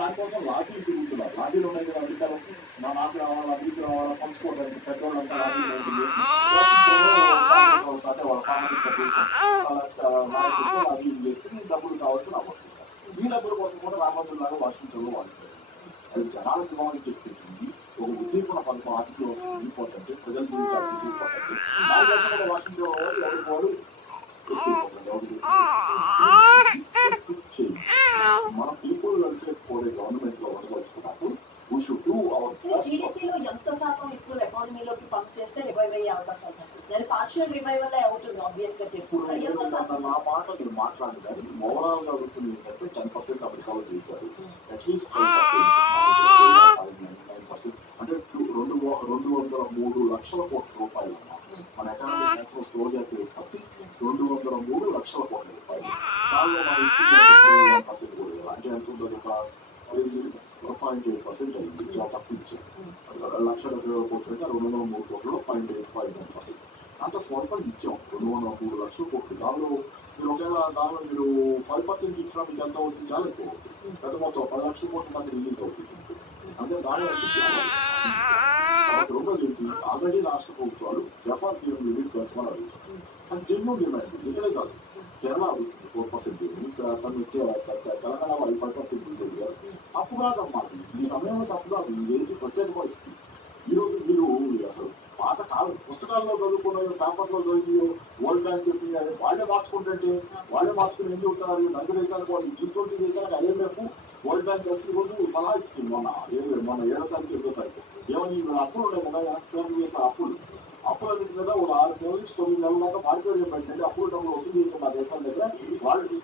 దానికోసం లాబీలు తిరుగుతున్నారు. లాబీలు ఉన్నాయి కదా అమెరికాలో, నాకు రావాలా మీకు రావాలా పంచుకోవడానికి పెట్రోల్ అంతా లాబీలు చేసి అంటే వాళ్ళ లాబీలు చేసుకుని డబ్బులు కావాల్సిన అవ్వట్లేదు. ఈ డబ్బుల కోసం కూడా రామోజులాగా వాషింగ్టన్ లో వాడుతారు. అది జనాలకు ఇవ్వాలని చెప్పింది ఒక ఉద్దీపన పథకం ఆర్థిక వ్యవస్థ ఇంపార్టెంట్, ప్రజల గురించి ఆర్థిక ఇంపార్టెంట్. దానికోసం కూడా వాషింగ్టన్ వాళ్ళు ఎవరికి వాళ్ళు మన పీపుల్ వెల్ఫేర్ కోరే గవర్నమెంట్ లో ఉండదలుచుకున్నప్పుడు జీడీపీలో ఎంత శాతం ఇప్పుడు ఎకానమీలోకి పంప్ చేస్తే రివైవ్ అయ్యే అవకాశాలు కనిపిస్తుంది. పార్షియల్ రివైవల్ అవుతుంది ఆబ్వియస్ గా చేసుకుంటారు. నా మాట నేను మాట్లాడి కానీ ఓవరాల్ గా అవుతుంది ఏంటంటే 10% అమెరికాలో చేశారు. అట్లీస్ట్ 5% అంటే 203 లక్షల కోట్ల రూపాయలు మన ఎకానమీ ట్రాన్స్ఫర్ స్టోర్ చేసే ఉత్పత్తి 203 లక్షల కోట్ల రూపాయలు. దానిలో మనం ఇచ్చిన 1% కూడా అంటే ఎంత ఉంటుంది, ఒక 0.8% అయింది. చాలా తక్కువ ఇచ్చారు. 1,70,000 కోట్లు అంటే 203 కోట్లలో 0.859%. అంత స్వల్పం ఇచ్చాం 203 లక్షల కోట్లు. దానిలో మీరు ఒకవేళ దానిలో మీరు 5% ఇచ్చినా మీకు ఎంత అవుతుంది, చాలా ఎక్కువ అవుతుంది. పెద్ద మొత్తం 10 లక్షల కోట్ల దాకా రిలీజ్ అవుతుంది. అంటే దాని రెండోది ఏంటి, ఆల్రెడీ రాష్ట్ర ప్రభుత్వాలు ఎఫ్ఆర్ లిమిట్ పెంచమని అడుగుతారు. అది జెన్యూన్ డిమాండ్. ఇక్కడే కాదు, కేరళ 4% ఇక్కడ తెలంగాణ వాళ్ళు 5% అడిగారు. తప్పు కాదమ్మా, ఈ సమయంలో తప్పు కాదు. ఇదేంటి ప్రత్యేక పరిస్థితి. ఈ రోజు మీరు అసలు పాత కాలం పుస్తకాల్లో చదువుకున్నారు, పేపర్లో చదివి వరల్డ్ బ్యాంక్ చెప్పి వాళ్ళే మార్చుకుంటుంటే వాళ్ళే మార్చుకుని ఏం చెబుతున్నారు, నగర దేశాలకు వాళ్ళు G20 దేశాలకు IMF వరల్డ్ బ్యాంక్ కలిసి రోజు సలహా ఇచ్చింది. మొన్న 7వ తారీఖు 8వ తారీఖు ఏమని అప్పులు ఉన్నాయి కదా, పేర్లు చేసే అప్పులన్నింటి మీద ఒక 6 నెలల నుంచి 9 నెలల దాకా మారిపోయి పెట్టండి. అప్పులు డబ్బులు వసూలు చేయకుండా దేశాల దగ్గర వాళ్ళు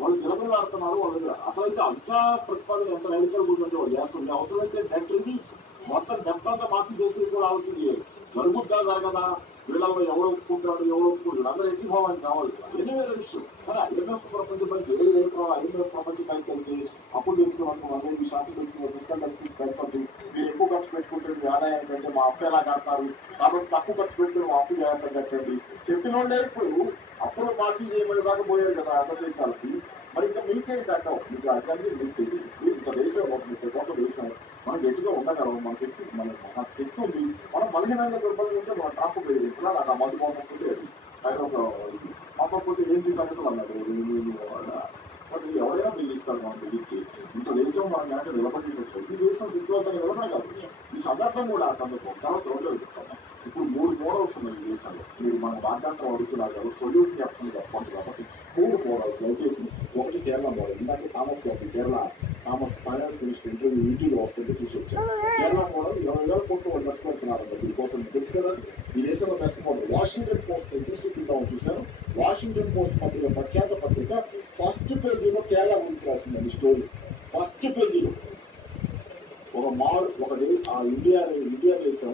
వాళ్ళు తిరగలాడుతున్నారు. వాళ్ళ దగ్గర అసలైతే అంతా ప్రతిపాదన ఎంత రైతుల గురించి వాళ్ళు చేస్తుంది. అవసరమైతే డెట్ రిలీఫ్ మొత్తం డెప్ట్ అంతా మాఫీ చేసేది కూడా ఆలోచన చేయాలి. జరుగుద్దా జరగదా, వీళ్ళలో ఎవరు ఒప్పుకుంటాడు ఎవరు ఒప్పుకుంటాడు, అందరూ ఎత్తిపోవాలని కావాలి. ఎన్ని వేల విషయం కదా. IMF ప్రపంచ బ్యాంక్ IMF ప్రపంచ బ్యాంక్ అయితే అప్పులు తెచ్చుకున్నప్పుడు 15% పెట్టి ఫిస్కల్ డెఫిసిట్ పెంచండి, మీరు ఎక్కువ ఖర్చు పెట్టుకుంటే మీ ఆదాయం కంటే మా అప్పు ఎలా కడతారు, కాబట్టి తక్కువ ఖర్చు పెట్టుకుని మా అప్పు జాగ్రత్తగా కట్టండి చెప్పిన వాళ్ళే ఇప్పుడు అప్పులు మాఫీ చేయమని దాకా పోయారు కదా అర్థ దేశాలకి. మరి ఇంకా మీకేంటి అంటావు, మీకు అర్థాన్ని మీకు తెలియదు. ఇంత దేశం 30 కోట్ల దేశం, మనం గట్టిగా ఉండగలం. మన శక్తి మనకు శక్తి ఉంది. మనం బలహీనంగా దుర్బలంగా ఉంటే మన టాప్ బెదిరించినా నాకు ఆ మధ్య పోకపోతే అది పంపకపోతే ఏంటి సంగతులు అన్నాడు. బట్ ఎవరైనా బెదిరిస్తారు మనం బెదిరితే. ఇంత దేశం మనం కనుక నిలబడేటట్లు ఈ దేశం శక్తివంతంగా నిలబడగలదు. ఈ సందర్భం కూడా ఆ సందర్భం తర్వాత రెండోది చెప్తాను. ఇప్పుడు 3 మోడల్స్ ఉన్నాయి ఈ దేశంలో. మీరు మన వాగ్దాంతం అడుగుతున్నారు కాబట్టి సొల్యూషన్ చెప్పండి కాబట్టి 3 మోడల్స్ దయచేసి. ఒకటి కేరళ మోడల్. ఇందాక థామస్ ఫైనాన్స్ మినిస్టర్ ఇంటర్వ్యూ ఈటీలో వస్తుంటే చూసి వచ్చారు. కేరళ మోడల్ 20,000 కోట్లు వాళ్ళు ఖర్చు పెడుతున్నారంట దీనికోసం. తెలుసు కదా, ఈ దేశంలో బెస్ట్ మోడల్. వాషింగ్టన్ పోస్ట్ తీసుకుంటామని చూశాను. వాషింగ్టన్ పోస్ట్ పత్రిక, ప్రఖ్యాత పత్రిక, ఫస్ట్ పేజీలో కేరళ గురించి రాసిందండి స్టోరీ. ఫస్ట్ పేజీలో ఒక ఇండియా దేశం